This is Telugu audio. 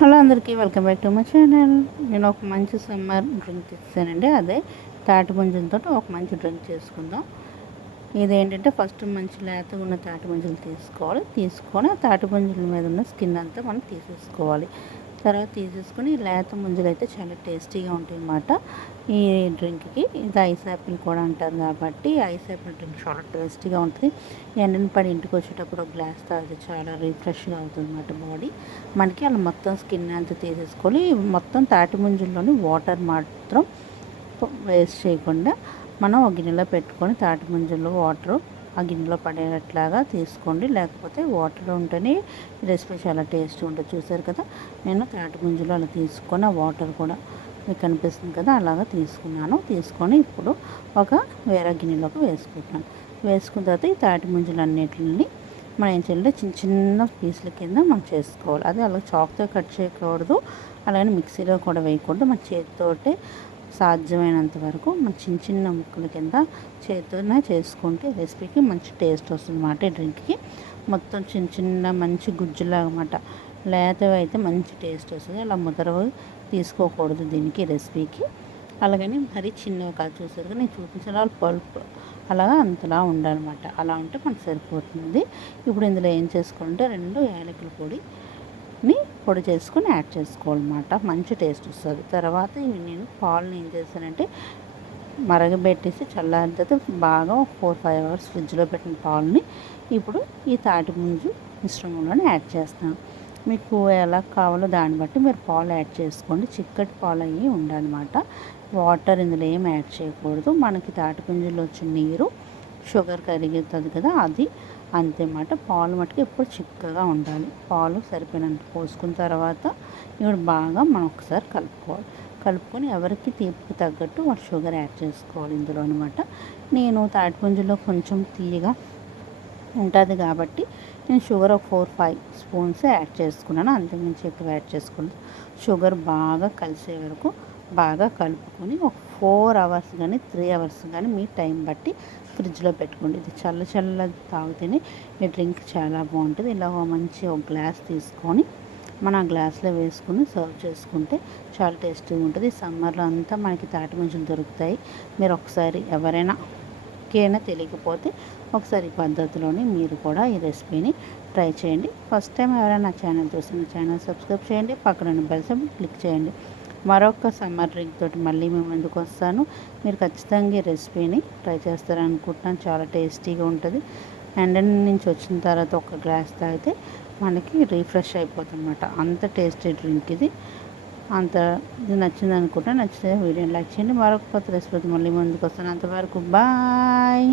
హలో అందరికీ welcome back to my channel. నేను ఒక మంచి సమ్మర్ డ్రింక్ తెచ్చానండి. అదే తాటి ముంజలతో ఒక మంచి డ్రింక్ చేసుకుందాం. ఇదేంటంటే ఫస్ట్ మంచి లేతగా ఉన్న తాటి ముంజలు తీసుకొని ఆ తాటి ముంజల మీద ఉన్న స్కిన్ అంతా మనం తీసేసుకోవాలి. తర్వాత తీసేసుకొని లేత ముంజలు అయితే చాలా టేస్టీగా ఉంటాయి అన్నమాట. ఈ డ్రింక్కి ఇది ఐస్ యాపిల్ కూడా అంటారు కాబట్టి ఐస్ యాపిల్ డ్రింక్ చాలా టేస్టీగా ఉంటుంది. ఎండని పడి ఇంటికి వచ్చేటప్పుడు ఒక గ్లాస్ తాగితే చాలా రిఫ్రెష్గా అవుతుంది అన్నమాట బాడీ మనకి. అలా మొత్తం స్కిన్ అంతా తీసేసుకొని మొత్తం తాటి ముంజల్లోని వాటర్ మాత్రం వేస్ట్ చేయకుండా మనం ఒక గిన్నెలో పెట్టుకొని తాటి ముంజల్లో వాటర్ ఆ గిన్నెలో పడేటట్లాగా తీసుకోండి. లేకపోతే వాటర్ ఉంటేనే రెసిపీ చాలా టేస్టీ ఉంటుంది. చూసారు కదా, నేను తాటి ముంజలు అలా తీసుకొని ఆ వాటర్ కూడా మీకు కనిపిస్తుంది కదా, అలాగా తీసుకొని ఇప్పుడు ఒక వేరే గిన్నెలోకి వేసుకున్న తర్వాత ఈ తాటి ముంజలు అన్నిటిని మనం ఏం చేయాలంటే చిన్న చిన్న పీసుల కింద మనం చేసుకోవాలి. అది అలా చాక్తో కట్ చేయకూడదు, అలాగే మిక్సీలో కూడా వేయకూడదు. మన చేతితోటే సాధ్యమైనంత వరకు మన చిన్న చిన్న ముక్కల కింద చేతితోనే చేసుకుంటే రెసిపీకి మంచి టేస్ట్ వస్తుంది అన్నమాట. ఈ డ్రింక్కి మొత్తం చిన్న చిన్న మంచి గుజ్జులాగా అన్నమాట. లేతవి అయితే మంచి టేస్ట్ వస్తుంది. అలా ముదరవి తీసుకోకూడదు దీనికి రెసిపీకి. అలాగని మరీ చిన్నవి కాదు. చూసారు, నేను చూపించిన పల్ప్ అలాగా అంతలా ఉండాలన్నమాట. అలా ఉంటే మనకు సరిపోతుంది. ఇప్పుడు ఇందులో ఏం చేసుకోవాలంటే 2 యాలకుల పొడి చేసుకొని యాడ్ చేసుకోవాలన్నమాట. మంచి టేస్ట్ వస్తుంది. తర్వాత ఇవి నేను పాలను ఏం చేస్తానంటే మరగబెట్టేసి చల్లారిన తర్వాత బాగా 4-5 అవర్స్ ఫ్రిడ్జ్లో పెట్టిన పాలని ఇప్పుడు ఈ తాటి ముంజు మిశ్రమంలోనే యాడ్ చేస్తాను. మీకు ఎలా కావాలో దాన్ని బట్టి మీరు పాలు యాడ్ చేసుకోండి. చిక్కటి పాలు అవి ఉండాలన్నమాట. వాటర్ ఇందులో ఏం యాడ్ చేయకూడదు. మనకి తాటి పుంజుల్లో వచ్చే నీరు షుగర్ కరుగుతుంది కదా, అది అంతే అన్నమాట. పాలు మట్టుకు ఎప్పుడు చిక్కగా ఉండాలి. పాలు సరిపోయినంత పోసుకున్న తర్వాత ఇప్పుడు బాగా మనం ఒకసారి కలుపుకొని ఎవరికి తీపికి తగ్గట్టు వాడు షుగర్ యాడ్ చేసుకోవాలి ఇందులో అనమాట. నేను తాటి పుంజులో కొంచెం తీయగా ఉంటుంది కాబట్టి నేను షుగర్ ఒక 4-5 స్పూన్స్ యాడ్ చేసుకున్నాను. అంతకుమించి ఎక్కువ యాడ్ చేసుకోలేదు. షుగర్ బాగా కలిసే వరకు బాగా కలుపుకొని ఒక 4 అవర్స్ కానీ 3 అవర్స్ కానీ మీ టైం బట్టి ఫ్రిడ్జ్లో పెట్టుకోండి. ఇది చల్ల తాగితేనే ఈ డ్రింక్ చాలా బాగుంటుంది. ఇలా ఒక గ్లాస్ తీసుకొని మన గ్లాస్లో వేసుకుని సర్వ్ చేసుకుంటే చాలా టేస్టీగా ఉంటుంది. సమ్మర్లో అంతా మనకి తాటి ముంజలు దొరుకుతాయి. మీరు ఒకసారి ఎవరైనా తెలియకపోతే ఒకసారి ఈ పద్ధతిలోని మీరు కూడా ఈ రెసిపీని ట్రై చేయండి. ఫస్ట్ టైం ఎవరైనా నా ఛానల్ చూసిన ఛానల్ సబ్స్క్రైబ్ చేయండి. పక్కన బెల్ సింబల్ క్లిక్ చేయండి. మరొక సమ్మర్ డ్రింక్ తోటి మళ్ళీ మేము ముందుకు వస్తాను. మీరు ఖచ్చితంగా ఈ రెసిపీని ట్రై చేస్తారనుకుంటున్నాను. చాలా టేస్టీగా ఉంటుంది. ఎండ నుంచి వచ్చిన తర్వాత ఒక గ్లాస్ తాగితే మనకి రిఫ్రెష్ అయిపోతుంది అన్నమాట. అంత టేస్టీ డ్రింక్ ఇది. ఇది నచ్చింది అనుకుంటా. నచ్చితే వీడియోని లైక్ చేయండి. మరొక కొత్త రెసిపీ మళ్ళీ ముందుకు వస్తాను. అంతవరకు బాయ్.